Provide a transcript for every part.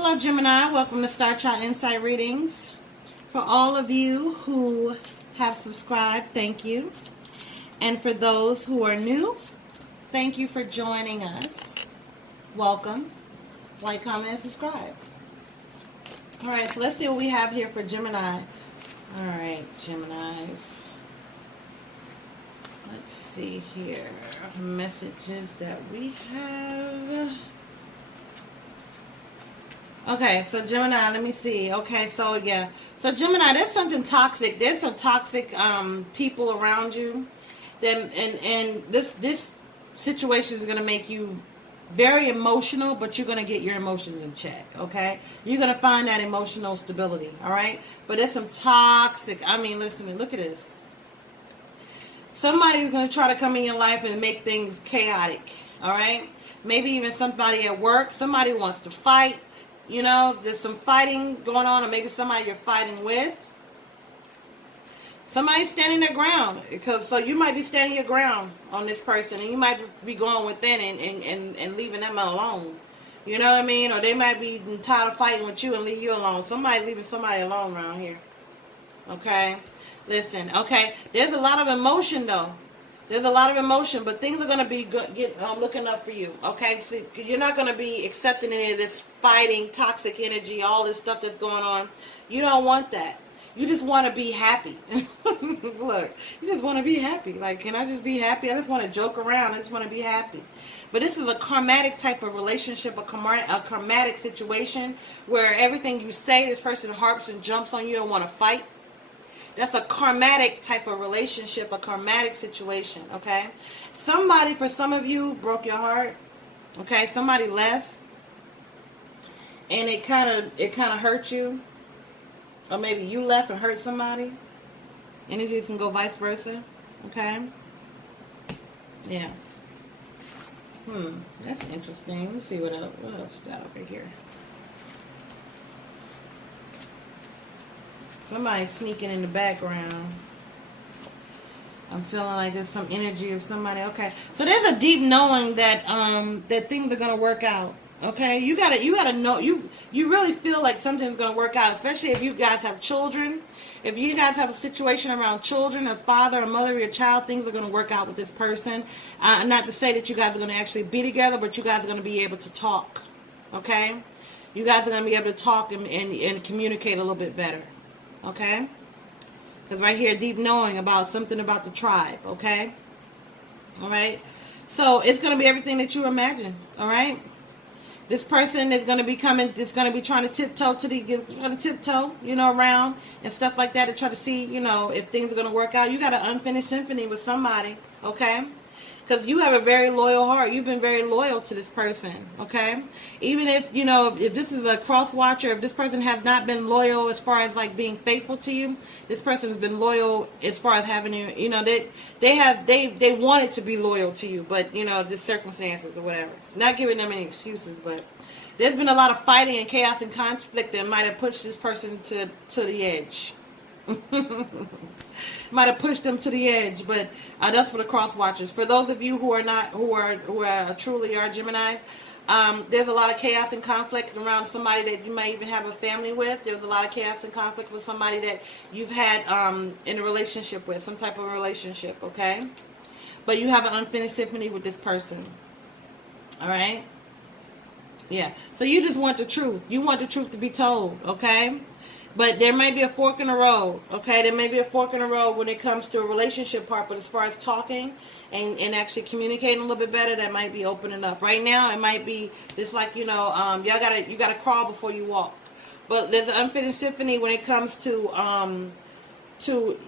Hello, Gemini. Welcome to Starchildinsights readings. For all of you who have subscribed, thank you. And for those who are new, thank you for joining us. Welcome. Like, comment, and subscribe. All right, so let's see what we have here for Gemini. All right, Geminis. Let's see here. Messages that we have. Okay, so Gemini, let me see. Okay, so yeah. So Gemini, there's something toxic. There's some toxic people around you. And this situation is going to make you very emotional, but you're going to get your emotions in check, okay? You're going to find that emotional stability, all right? But there's some toxic, listen, look at this. Somebody's going to try to come in your life and make things chaotic, all right? Maybe even somebody at work. Somebody wants to fight. You know, there's some fighting going on, or maybe somebody you're fighting with. Somebody's standing their ground. So you might be standing your ground on this person, and you might be going within and leaving them alone. You know what I mean? Or they might be tired of fighting with you and leave you alone. Somebody leaving somebody alone around here. Okay? Listen, okay? There's a lot of emotion, though. There's a lot of emotion, but things are going to be looking up for you, okay? So you're not going to be accepting any of this fighting, toxic energy, all this stuff that's going on. You don't want that. You just want to be happy. Look, you just want to be happy. Like, can I just be happy? I just want to joke around. I just want to be happy. But this is a karmatic type of relationship, a karmatic situation where everything you say, this person harps and jumps on you, don't want to fight. That's a karmatic type of relationship, a karmatic situation, okay? Somebody, for some of you, broke your heart, okay? Somebody left, and it kind of hurt you, or maybe you left and hurt somebody, and it can go vice versa, okay? Yeah. That's interesting. Let's see what else we got over here. Somebody's sneaking in the background. I'm feeling like there's some energy of somebody. Okay, so there's a deep knowing that that things are gonna work out. Okay, you gotta know, you really feel like something's gonna work out, especially if you guys have children. If you guys have a situation around children, a father, a mother, or your child, things are gonna work out with this person. Not to say that you guys are gonna actually be together, but you guys are gonna be able to talk. Okay, you guys are gonna be able to talk and communicate a little bit better. Okay? Because right here, deep knowing about something about the tribe. Okay? Alright? So, it's going to be everything that you imagine. Alright? This person is going to be coming, is going to be trying to tiptoe around and stuff like that to try to see, if things are going to work out. You got an unfinished symphony with somebody. Okay? Because you have a very loyal heart. You've been very loyal to this person, okay? Even if, if this is a cross watcher, if this person has not been loyal as far as, like, being faithful to you, this person has been loyal as far as having you, they wanted to be loyal to you, but, the circumstances or whatever. Not giving them any excuses, but there's been a lot of fighting and chaos and conflict that might have pushed this person to the edge. Might have pushed them to the edge, but that's for the cross watchers. For those of you who are truly are Geminis, there's a lot of chaos and conflict around somebody that you might even have a family with. There's a lot of chaos and conflict with somebody that you've had in a relationship with, some type of relationship, okay? But you have an unfinished symphony with this person. All right? Yeah. So you just want the truth. You want the truth to be told, okay? But there may be a fork in the road, okay? There may be a fork in the road when it comes to a relationship part, but as far as talking and actually communicating a little bit better, that might be opening up. Right now, it might be just like, you gotta crawl before you walk. But there's an unfinished symphony when it comes to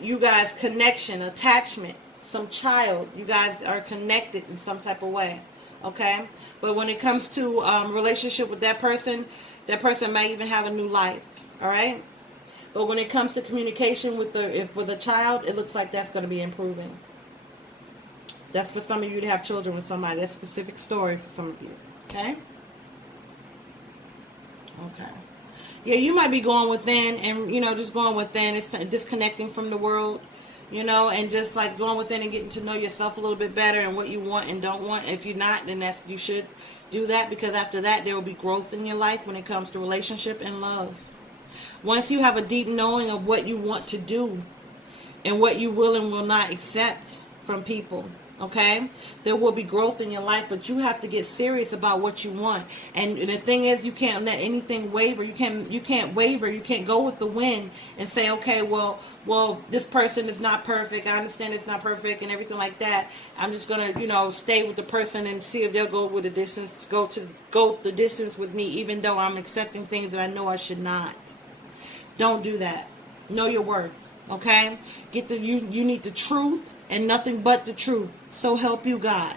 you guys' connection, attachment, some child. You guys are connected in some type of way, okay? But when it comes to relationship with that person may even have a new life, all right? But when it comes to communication with a child, it looks like that's going to be improving. That's for some of you to have children with somebody. That's a specific story for some of you. Okay? Okay. Yeah, you might be going within and, just going within. It's disconnecting from the world, and just like going within and getting to know yourself a little bit better and what you want and don't want. If you're not, then you should Do that, because after that, there will be growth in your life when it comes to relationship and love. Once you have a deep knowing of what you want to do and what you will and will not accept from people, okay, there will be growth in your life, but you have to get serious about what you want. And the thing is, you can't let anything waver. You can't waver. You can't go with the wind and say, okay, well, this person is not perfect. I understand it's not perfect and everything like that. I'm just gonna, stay with the person and see if they'll go with the distance, go the distance with me, even though I'm accepting things that I know I should not. Don't do that. Know your worth. Okay? You need the truth and nothing but the truth. So help you God.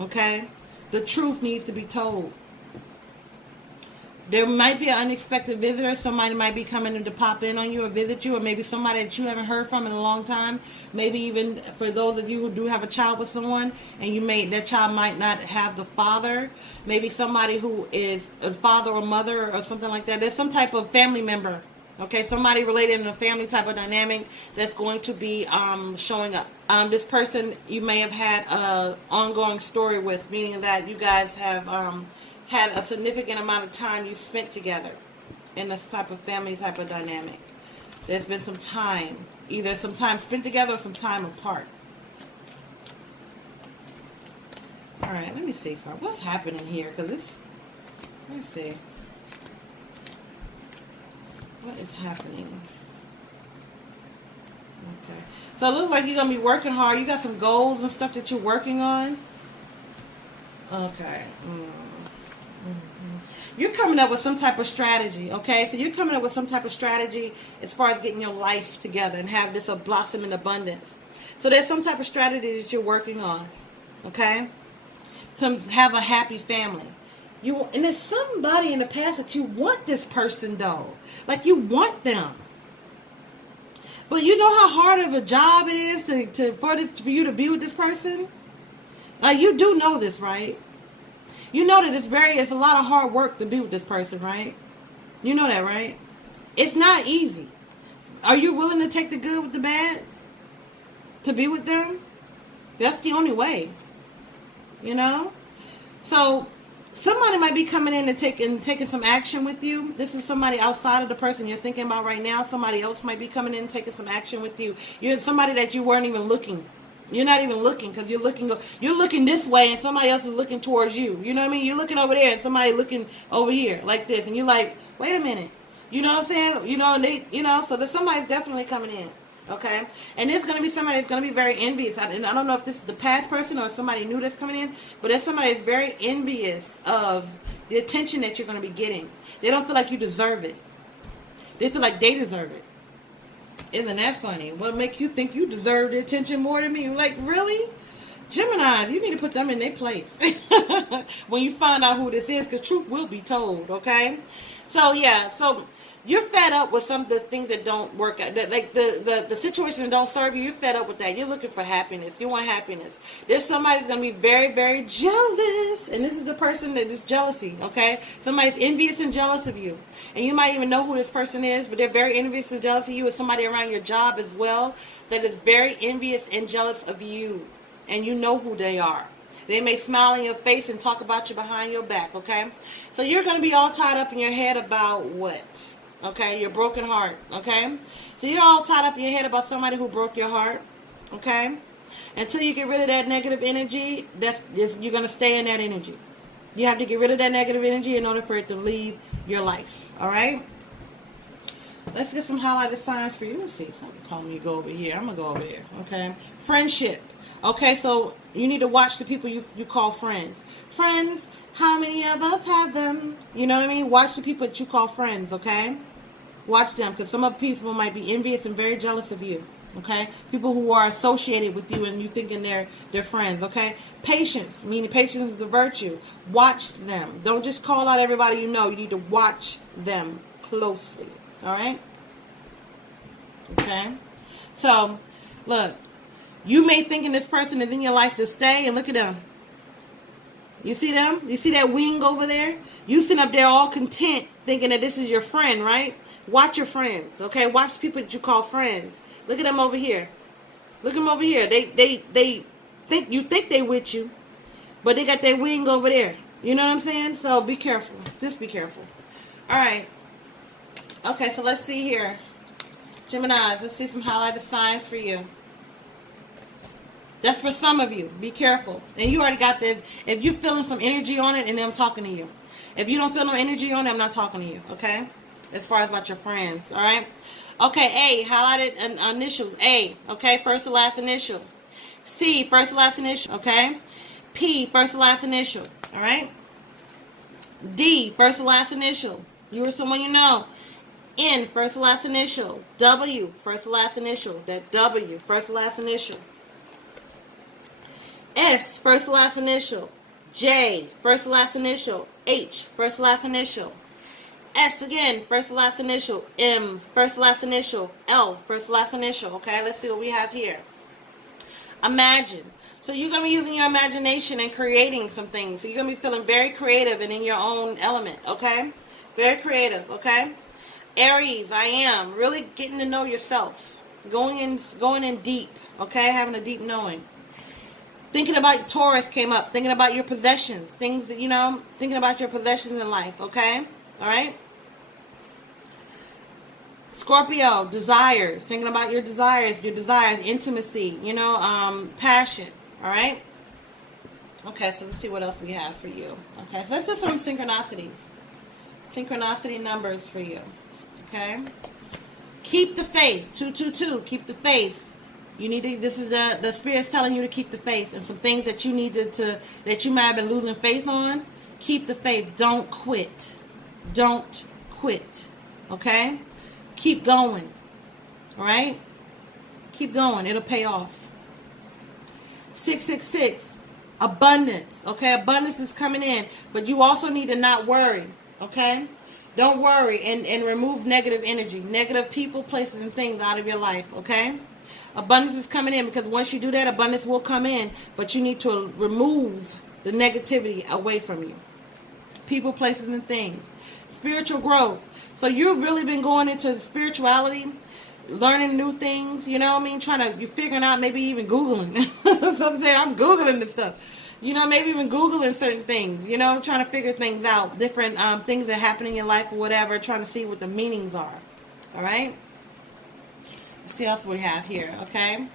Okay? The truth needs to be told. There might be an unexpected visitor. Somebody might be coming in to pop in on you or visit you, or maybe somebody that you haven't heard from in a long time. Maybe even for those of you who do have a child with someone, and that child might not have the father. Maybe somebody who is a father or mother or something like that. There's some type of family member. Okay, somebody related in a family type of dynamic that's going to be showing up. This person you may have had an ongoing story with, meaning that you guys have had a significant amount of time you spent together in this type of family type of dynamic. There's been some time, either some time spent together or some time apart. All right, let me see something. What's happening here? Because let me see. What is happening? Okay. So it looks like you're going to be working hard. You got some goals and stuff that you're working on. Okay. You're coming up with some type of strategy, okay? So you're coming up with some type of strategy as far as getting your life together and have this blossom in abundance. So there's some type of strategy that you're working on, okay? To have a happy family. And there's somebody in the past that you want this person, though. Like, you want them. But you know how hard of a job it is for you to be with this person? Like, you do know this, right? You know that it's a lot of hard work to be with this person, right? You know that, right? It's not easy. Are you willing to take the good with the bad? To be with them? That's the only way. So somebody might be coming in and taking some action with you. This is somebody outside of the person you're thinking about right now. Somebody else might be coming in and taking some action with you. You're somebody that you weren't even looking. You're not even looking, because you're looking this way and somebody else is looking towards you. You know what I mean? You're looking over there and somebody looking over here like this, and you're like, wait a minute. You know what I'm saying? So there's somebody's definitely coming in. Okay? And there's going to be somebody that's going to be very envious. And I don't know if this is the past person or somebody new that's coming in, but there's somebody that's very envious of the attention that you're going to be getting. They don't feel like you deserve it. They feel like they deserve it. Isn't that funny? What makes you think you deserve the attention more than me? Like, really? Gemini, you need to put them in their place when you find out who this is, because truth will be told, okay? So, yeah, so you're fed up with some of the things that don't work out. Like the situation that don't serve you, you're fed up with that. You're looking for happiness. You want happiness. There's somebody who's going to be very, very jealous. And this is the person that is jealousy, okay? Somebody's envious and jealous of you. And you might even know who this person is, but they're very envious and jealous of you. It's somebody around your job as well that is very envious and jealous of you. And you know who they are. They may smile in your face and talk about you behind your back, okay? So you're going to be all tied up in your head about what? Okay, your broken heart, okay? So you're all tied up in your head about somebody who broke your heart, okay? Until you get rid of that negative energy, you're going to stay in that energy. You have to get rid of that negative energy in order for it to leave your life, all right? Let's get some highlighted signs for you. Let's see, something told me to go over here. I'm going to go over there, okay? Friendship. Okay, so you need to watch the people you call friends. Friends, how many of us have them? You know what I mean? Watch the people that you call friends, okay? Watch them, because some of the people might be envious and very jealous of you, okay? People who are associated with you and you thinking they're friends, okay? Patience, meaning patience is a virtue. Watch them. Don't just call out everybody you know. You need to watch them closely, all right? Okay? So, look, you may thinking this person is in your life to stay, and look at them. You see them? You see that wing over there? You sitting up there all content thinking that this is your friend, right? Watch your friends, okay? Watch the people that you call friends. Look at them over here. Look at them over here. They think they with you, but they got that wing over there. You know what I'm saying? So be careful. Just be careful. All right. Okay, so let's see here. Geminis, let's see some highlighted signs for you. That's for some of you. Be careful. And you already got the, if you're feeling some energy on it, and I'm talking to you. If you don't feel no energy on it, I'm not talking to you, okay? As far as about your friends, all right? Okay, A, highlighted initials. A, okay, first and last initial. C, first and last initial, okay? P, first and last initial, all right? D, first and last initial. You or someone you know. N, first and last initial. W, first and last initial. That W, first and last initial. S, first and last initial. J, first and last initial. H, first and last initial. S again, first and last initial. M, first and last initial. L, first and last initial. Okay, let's see what we have here. Imagine. So you're going to be using your imagination and creating some things. So you're going to be feeling very creative and in your own element, okay? Very creative, okay? Aries, I am. Really getting to know yourself. Going in deep, okay? Having a deep knowing. Thinking about Taurus came up. Thinking about your possessions. Things that, you know, thinking about your possessions in life, okay? All right? Scorpio, desires. Thinking about your desires, intimacy, you know, passion, all right? Okay, so let's see what else we have for you. Okay, so let's do some synchronicities. Synchronicity numbers for you, okay? Keep the faith, 222, keep the faith. You need to, this is the Spirit's telling you to keep the faith, and some things that you needed to, that you might have been losing faith on, keep the faith. Don't quit. Don't quit, okay? Keep going, all right? Keep going. It'll pay off. 666, abundance, okay? Abundance is coming in, but you also need to not worry, okay? Don't worry and remove negative energy, negative people, places, and things out of your life, okay? Abundance is coming in, because once you do that, abundance will come in, but you need to remove the negativity away from you. People, places, and things. Spiritual growth. So you've really been going into spirituality, learning new things, you know what I mean? You're figuring out, maybe even Googling. Some say, I'm Googling this stuff. You know, maybe even Googling certain things, you know, trying to figure things out, different things that happen in your life or whatever, trying to see what the meanings are. All right? Let's see what else we have here, okay?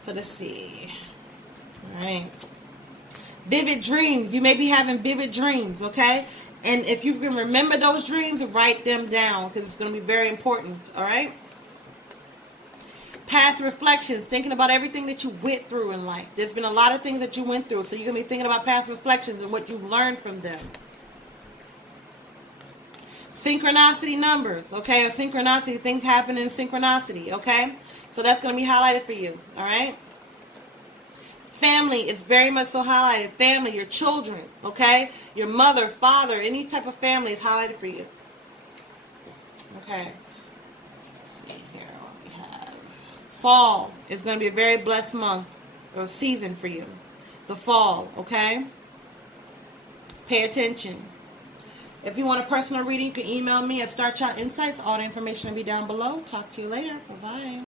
So let's see. All right. Vivid dreams. You may be having vivid dreams, okay? And if you can remember those dreams, write them down, because it's going to be very important, all right? Past reflections, thinking about everything that you went through in life. There's been a lot of things that you went through, so you're going to be thinking about past reflections and what you've learned from them. Synchronicity numbers, okay? Or synchronicity, things happen in synchronicity, okay? So that's going to be highlighted for you, all right? Family is very much so highlighted. Family, your children, okay? Your mother, father, any type of family is highlighted for you. Okay. Let's see here what we have. Fall is going to be a very blessed month or season for you. The fall, okay? Pay attention. If you want a personal reading, you can email me at Starchildinsights. All the information will be down below. Talk to you later. Bye-bye.